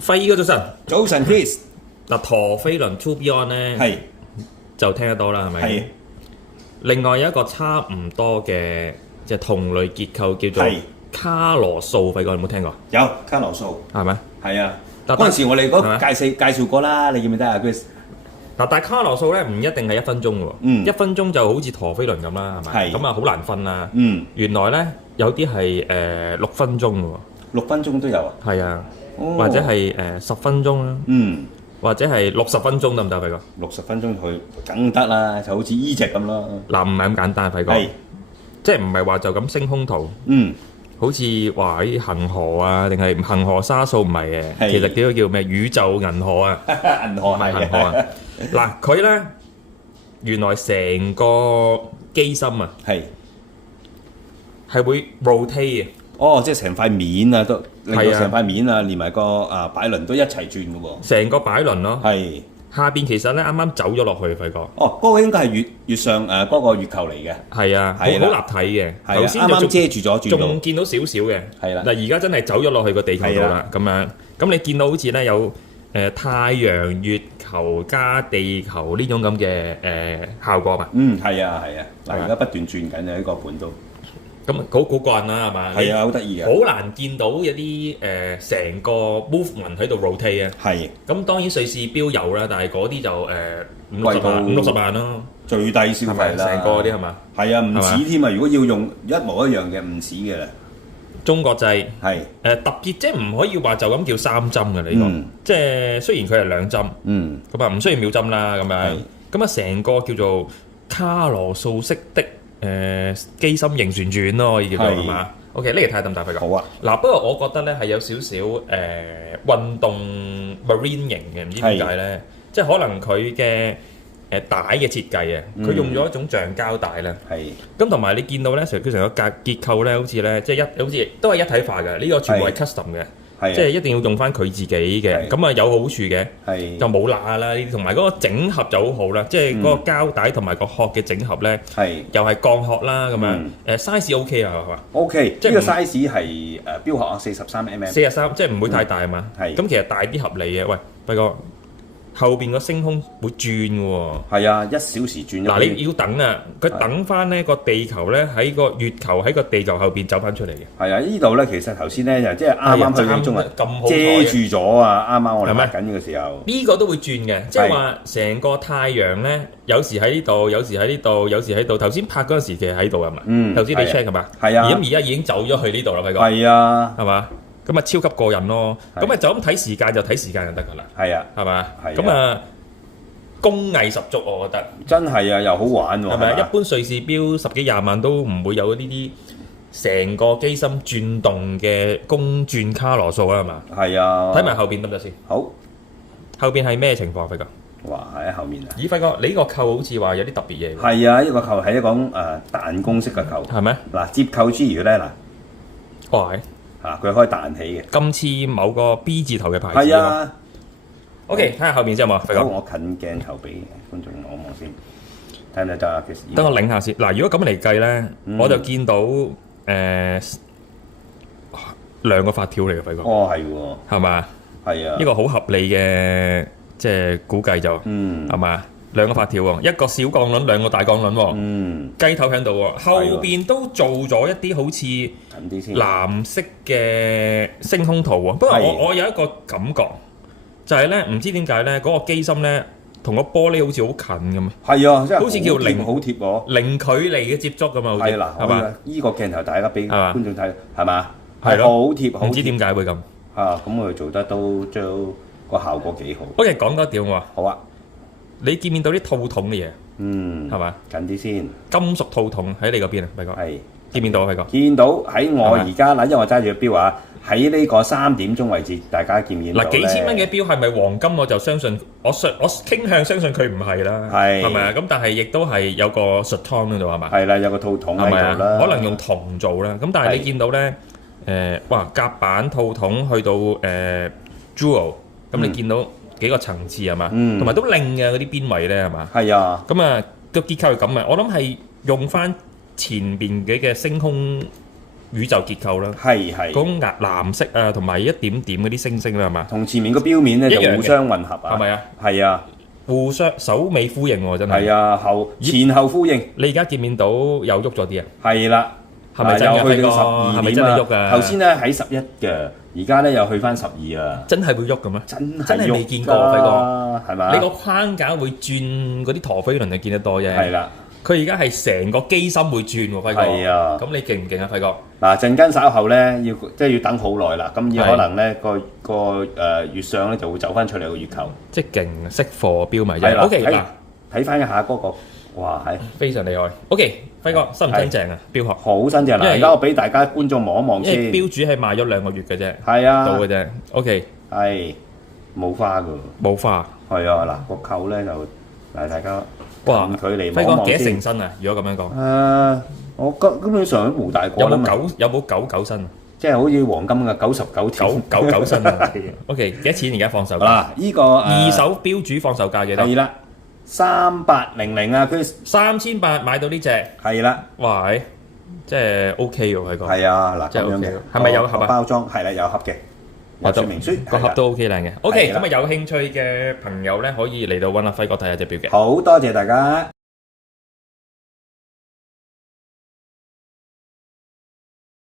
輝哥早晨，早晨 Chris，嗱陀飛輪 To Beyond 咧係就聽得到啦，係咪？係另外有一個差唔多嘅即係同類結構叫做係卡羅素，輝哥有冇聽過？有卡羅素，係咪？係啊。但嗰陣時我哋嗰係咪介紹過啦，你記唔記得啊 Chris？嗱，但係卡羅素咧唔一定係1分鐘喎，嗯1分鐘就好似陀飛輪咁啦，係咪？係咁啊好難分啦。嗯，原來咧有啲係6分鐘嘅喎， 6分鐘都有啊。係啊，哦或者係10分鐘啦，嗯或者係60分鐘得唔得，輝哥？ ，60分鐘去梗得啦，就好似呢只咁咯。嗱，唔係咁簡單，輝哥，係即係唔係話就咁星空圖。嗯好似話啲恒河啊，定係恒河沙數唔係嘅，係其實叫叫咩宇宙銀河啊，銀河唔係係恒河啊。嗱，佢咧原來成個機心啊係係會 rotate 嘅，哦，即係成塊面啊都令係啊到成塊面啊，連埋個擺輪都一齊轉嘅喎。成個擺輪咯。係下邊其實咧啱啱走咗落去，輝哥。哦，嗰個應該係月上嗰個月球嚟嘅。係啊，好係啦立體嘅。係啊，頭先啱啱就遮住咗轉仲到。見到少少嘅。係啦嗱，而家真係走咗落去個地球度啦係啦，咁樣。咁你見到好似咧有太陽、月球加地球呢種咁嘅效果嘛？嗯，係啊係啊，嗱係嘛而家不斷轉緊啊呢個盤都。咁好慣啦，係嘛？係啊，好得意嘅。好難見到有啲成個 movement 喺度 rotate 啊。係咁當然瑞士錶有啦，但係嗰啲就貴到五六十萬咯，最低消係咪？費啦。成個嗰啲係嘛？係啊，唔係嘛止添啊！如果要用一模一樣嘅，唔止嘅啦。中國製係特別，即係唔可以話就咁叫3針嘅呢個，嗯即係雖然佢係2針，嗯咁啊唔需要秒針啦咁樣係，咁啊成個叫做卡羅素式的機心型旋轉咯，可以叫做係係嘛？OK，呢個睇下得唔得，輝哥？好啊。嗱，不過我覺得咧係有少少運動 marine 型嘅，唔知點解咧，即係可能佢嘅帶嘅設計啊，佢用咗一種橡膠帶咧，係咁同埋你見到咧，佢成個結構咧，好似咧即係好似都係一體化嘅，呢個全部係 custom 嘅，係即係一定要用翻佢自己嘅，係咁啊有好處嘅。係就冇罅啦，呢啲同埋嗰個整合就好好啦，即係嗰個膠帶同埋個殼嘅整合咧，係又係鋼殼啦咁樣，size OK 啊，係嘛？ OK。即係呢個 size 係標殼啊43mm。 43即係唔會太大啊嘛。係咁其實大啲合理嘅。喂，輝哥，後邊個星空會轉嘅喎。係啊，1小時轉一嗱，圈。你要等啊，佢等翻呢個地球咧喺個月球喺個地球後邊走翻出嚟嘅。係啊，呢度咧其實頭先咧就即係啱啱去到中啊，咁好彩遮嘅住咗啊！啱啱我哋係咩拍緊嘅時候。呢個都會轉嘅，即係話成個太陽咧，有時喺呢度，有時喺呢度，有時喺度。頭先拍嗰陣時其實喺度係嘛？嗯頭先你係啊 check 係嘛？係啊而家已經走咗去呢度啦，輝哥，係啊，係嘛？咁啊超級過癮咯！係咁啊就咁睇時間就睇時間就得㗎啦，係啊，係嘛？係啊咁啊工藝十足，我覺得真係啊，又好玩喎。係咪？係嘛一般瑞士錶10幾20萬都唔會有呢啲成個機心轉動嘅公轉卡羅素啦，係嘛？係啊。睇埋後邊得唔得先？好。後邊係咩情況，輝哥？哇！喺後面啊。咦，輝哥，你呢個扣好似話有啲特別嘢喎，係啊，呢個扣係一種彈弓式嘅扣。係咩？嗱，接扣之餘咧，嗱哇！係佢可以彈起嘅。咁似某個 B 字頭嘅牌子係啊。 OK，睇下後面先有冇，輝好，哥。我近鏡頭俾觀眾望望先，睇唔睇得啊？其實等我擰下先。嗱，如果咁嚟計咧，我就見到兩個發條嚟嘅，輝哥，哦係喎，係嘛？係啊。呢個好合理嘅，即係估計就嗯係嘛？兩個發條喎，一個小鋼輪，兩個大鋼輪喎，嗯，雞頭喺度喎，後邊都做咗一啲好似近啲先。藍色嘅星空圖喎。不過係我有一個感覺，就係咧唔知點解咧嗰個機心咧同個玻璃好似好近咁，係啊，真係好似叫零好貼喎。零距離嘅接觸咁啊，好似係啦，係嘛？呢個鏡頭大家俾係嘛觀眾睇，係嘛？係咯好貼，好唔知貼點解會咁。咁佢做得都個效果幾好。 OK，講多啲喎，好啊，你見唔見到啲套筒嘅嘢嗯，係嘛？近啲先，金屬套筒喺你嗰邊啊，輝哥，係見唔見到啊，輝哥？見到喺我係嘛而家嗱，因為我揸住個錶啊，喺呢個3點鐘位置，大家見唔見到嗱，咧？幾千蚊嘅錶係咪黃金？我就相信，我傾向相信佢唔係啦，係咪啊？咁但係亦都係有個 shutton 喺度係嘛？係啦，有個套筒喺係咪度啦啊？，可能用銅做啦。咁但係你係見到咧，哇，夾板套筒去到jewel，咁你見到幾個層次係嘛？嗯同埋都靚嘅嗰啲邊位咧係嘛？係啊，咁啊個結構係咁啊，我諗係用翻前邊嘅星空宇宙結構啦，係嗰種藍色啊，同埋一點點嗰啲星星啦，係嘛？同前面個標面咧一樣嘅就互相混合啊，係咪啊？係啊，互相首尾呼應喎，真係。係啊，前後呼應，你而家見面到有喐咗啲啊？係啦，係咪真嘅？又去到輝哥係咪12點真係喐啊？頭先咧喺11嘅，而家咧又去翻12啊，真係會喐嘅咩？真真係未見過，輝輝哥。哥，係嘛？你個框架會轉嗰啲陀飛輪就見得多啫。係啦。佢而家係成個機心會轉喎，輝哥。係啊。咁你勁唔勁啊，輝哥？嗱，陣間稍後咧，要等好耐啦。咁係可能咧個月相咧就會走翻出嚟個月球。即係勁識貨標迷啫。係啦 OK 嗱，睇翻一下嗰個，哇係非常厲害。OK，輝哥新唔新淨啊？標殼。好新淨啦！因為而家我俾大家觀眾望一望因為先。標主係賣咗2個月嘅啫，係啊，到嘅啫。OK，係冇花噶。冇花。係啊，嗱個扣咧就嗱大家哇！近距離輝哥幾多望一望先。成身啊？如果咁樣講，我根本上都冇大過啦嘛，有冇九身啊？即係好似黃金嘅99條。九身啊？OK，幾多錢而家放售價？嗱，呢個二手標主放售價幾多？係啦，3800啊，佢3800買到呢只，係啦。哇！即係 OK 喎，輝哥。係啊，嗱即係咁樣 OK 嘅，係咪有盒啊個包裝係啦，有盒嘅，有說明書，係啦個盒都 OK 靚嘅。OK，係啦咁啊有興趣嘅朋友咧，可以嚟到揾阿輝哥睇下隻表嘅。好多謝大家。